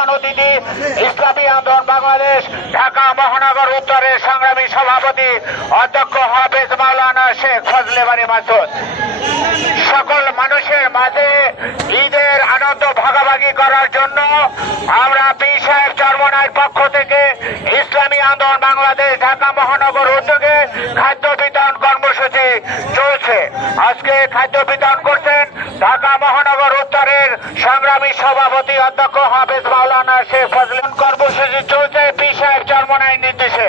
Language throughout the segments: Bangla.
প্রধান অতিথি ইসলামী আন্দোলন বাংলাদেশ ঢাকা মহানগর উত্তরের সংগ্রামী সভাপতি অধ্যক্ষ হাফেজ মাওলানা শেখ ফজলে বারী মাসুদ। সকল মানুষের মাঝে ঈদের আনন্দ ভাগাভাগি করার জন্য আমরা পীর সাহেব চরমনাইয়ের পক্ষ থেকে ইসলামী আন্দোলন বাংলাদেশ ঢাকা মহানগর উদ্যোগে খাদ্য বিতরণ কর্মসূচি চলছে। আজকে খাদ্য বিতরণ করছেন ঢাকা মহানগর উত্তরের সংগ্রামী সভাপতি অধ্যক্ষ হাফেজ মাওলানা শেখ ফজলে। কর্মসূচি চলছে পীর সাহেব চরমনাইয়ের নির্দেশে।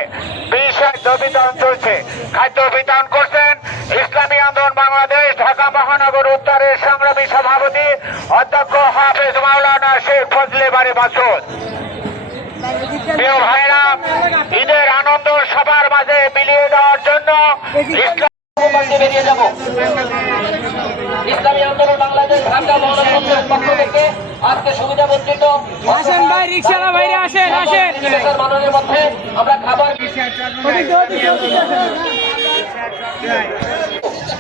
পীর সাহেব বিতরণ চলছে। খাদ্য বিতরণ করছেন ইসলামী আন্দোলন বাংলাদেশ ঢাকা মহানগর উত্তরের সংগ্রামী সভাপতি অধ্যক্ষ হাফেজ মাওলানা শেখ ফজলে বারী মাসুদ। প্রিয় ভাইরা, ঈদের আনন্দ সবার মাঝে মিলিয়ে দেওয়ার জন্য ইসলামী আন্দোলন বাংলাদেশ ঢাকা মহানগরের পক্ষ থেকে আজকে সুবিধা বঞ্চিত আসেন ভাই, রিকশালা ভাইরা আসেন মাননের মধ্যে আমরা খাবার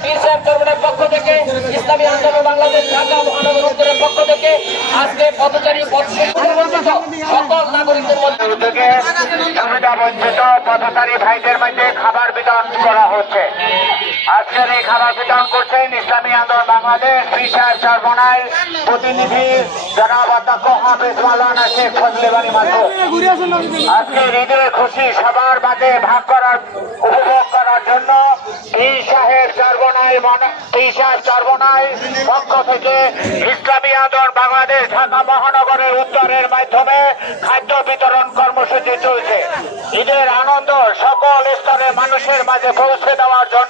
পীর সাহেব চরমনাইয়ের পক্ষ থেকে ইসলামী আন্দোলন বাংলাদেশ ঢাকা মহানগর উত্তরের পক্ষ থেকে আজকে পথচারী সকল নাগরিকদের মধ্যে উদ্যোগে সুবিধা বঞ্চিত পথচারী ভাইদের মধ্যে খাবার বিতরণ করা হচ্ছে। আজকের এই খাবার বিতরণ করছেন ইসলামী আন্দোলন বাংলাদেশ পীর সাহেব চরমনাইয়ের প্রতিনিধি জনাব অধ্যক্ষ হাফেজ মাওলানা শেখ ফজলে বারী মাসুদ। আজকের ঈদের খুশি সবার মাঝে ভাগ করার উপভোগ করার জন্য পীর সাহেব চরমনাইয়ের পক্ষ থেকে ইসলামী আন্দোলন বাংলাদেশ ঢাকা মহানগরের উত্তরের মাধ্যমে খাদ্য বিতরণ কর্মসূচি চলছে। ঈদের আনন্দ সকল স্তরের মানুষের মাঝে পৌঁছে দেওয়ার জন্য